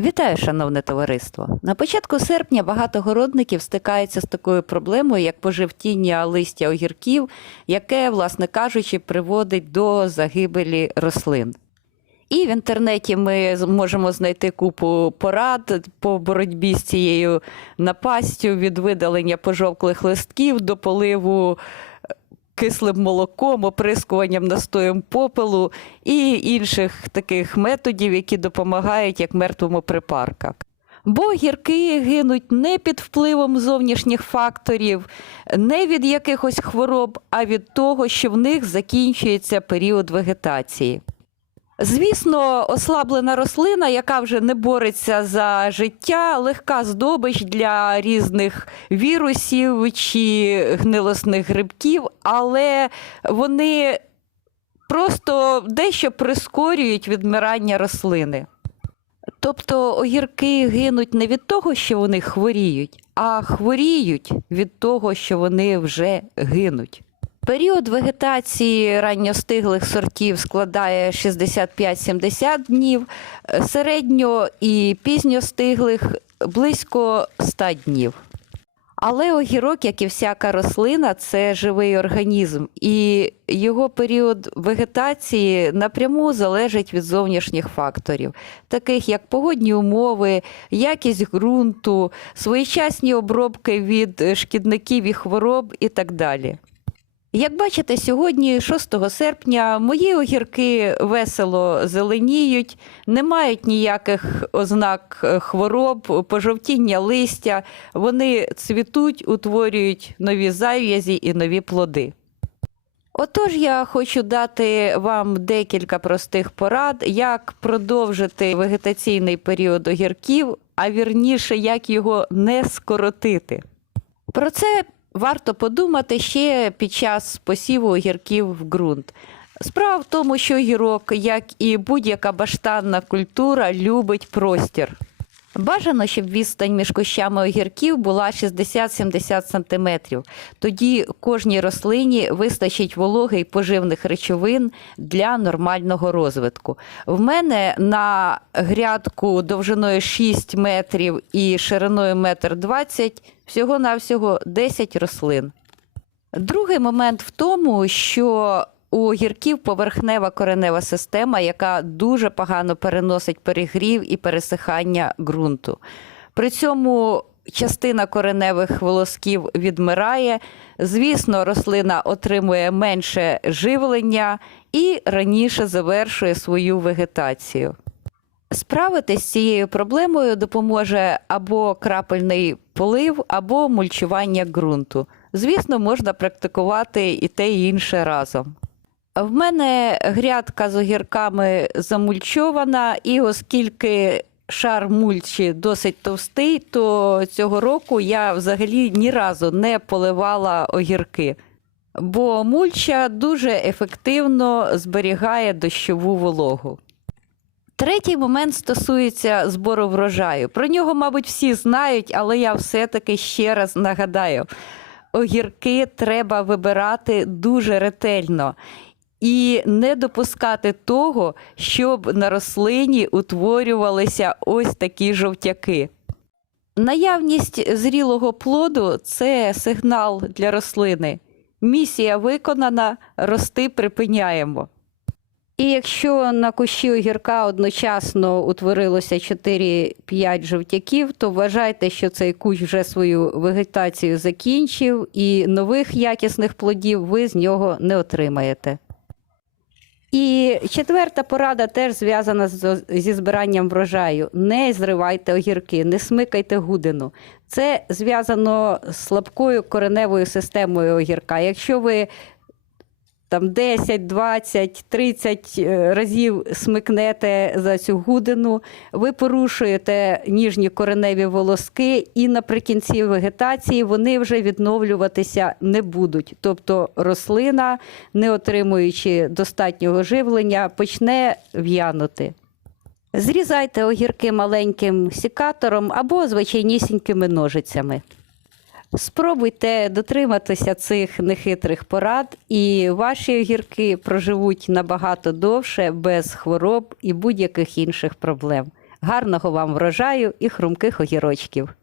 Вітаю, шановне товариство! На початку серпня багато городників стикаються з такою проблемою, як пожевтіння листя огірків, яке, власне кажучи, приводить до загибелі рослин. І в інтернеті ми можемо знайти купу порад по боротьбі з цією напастю від видалення пожовклих листків до поливу кислим молоком, оприскуванням настоєм попелу і інших таких методів, які допомагають як мертвому припарках. Бо гірки гинуть не під впливом зовнішніх факторів, не від якихось хвороб, а від того, що в них закінчується період вегетації. Звісно, ослаблена рослина, яка вже не бореться за життя, легка здобич для різних вірусів чи гнилосних грибків, але вони просто дещо прискорюють відмирання рослини. Тобто огірки гинуть не від того, що вони хворіють, а хворіють від того, що вони вже гинуть. Період вегетації ранньостиглих сортів складає 65-70 днів, е, середньо і пізньостиглих близько 100 днів. Але огірок, як і всяка рослина, це живий організм, і його період вегетації напряму залежить від зовнішніх факторів, таких як погодні умови, якість ґрунту, своєчасні обробки від шкідників і хвороб і так далі. Як бачите, сьогодні, 6 серпня, мої огірки весело зеленіють, не мають ніяких ознак е, хвороб, пожовтіння листя. Вони цвітуть, утворюють нові зав'язі і нові плоди. Отож, я хочу дати вам декілька простих порад, як продовжити вегетаційний період огірків, а вірніше, як його не скоротити. Про це варто подумати ще під час посіву огірків в ґрунт. Справа в тому, що гірок, як і будь-яка баштанна культура, любить простір. Бажано, щоб відстань між кущами огірків була 60-70 см. Тоді кожній рослині вистачить вологи й поживних речовин для нормального розвитку. В мене на грядку довжиною 6 метрів і шириною 1,20 м всього-навсього 10 рослин. Другий момент в тому, що у огірків поверхнева коренева система, яка дуже погано переносить перегрів і пересихання ґрунту. При цьому частина кореневих волосків відмирає. Звісно, рослина отримує менше живлення і раніше завершує свою вегетацію. Справитись з цією проблемою допоможе або крапельний полив, або мульчування ґрунту. Звісно, можна практикувати і те, і інше разом. В мене грядка з огірками замульчована, і оскільки шар мульчі досить товстий, то цього року я взагалі ні разу не поливала огірки. Бо мульча дуже ефективно зберігає дощову вологу. Третій момент стосується збору врожаю. Про нього, мабуть, всі знають, але я все-таки ще раз нагадаю: огірки треба вибирати дуже ретельно і не допускати того, щоб на рослині утворювалися ось такі жовтяки. Наявність зрілого плоду це сигнал для рослини. Місія виконана, рости припиняємо. І якщо на кущі огірка одночасно утворилося 4-5 жовтяків, то вважайте, що цей кущ вже свою вегетацію закінчив, і нових якісних плодів ви з нього не отримаєте. І четверта порада теж зв'язана з- зі збиранням врожаю. Не зривайте огірки, не смикайте гудину. Це зв'язано з слабкою кореневою системою огірка. Якщо ви там 10, 20, 30 е, разів смикнете за цю гудину, ви порушуєте ніжні кореневі волоски, і наприкінці вегетації вони вже відновлюватися не будуть. Тобто рослина, не отримуючи достатнього живлення, почне в'янути. Зрізайте огірки маленьким сікатором або звичайнісінькими ножицями. Спробуйте дотриматися цих нехитрих порад, і ваші огірки проживуть набагато довше без хвороб і будь-яких інших проблем. Гарного вам врожаю і хрумких огірочків.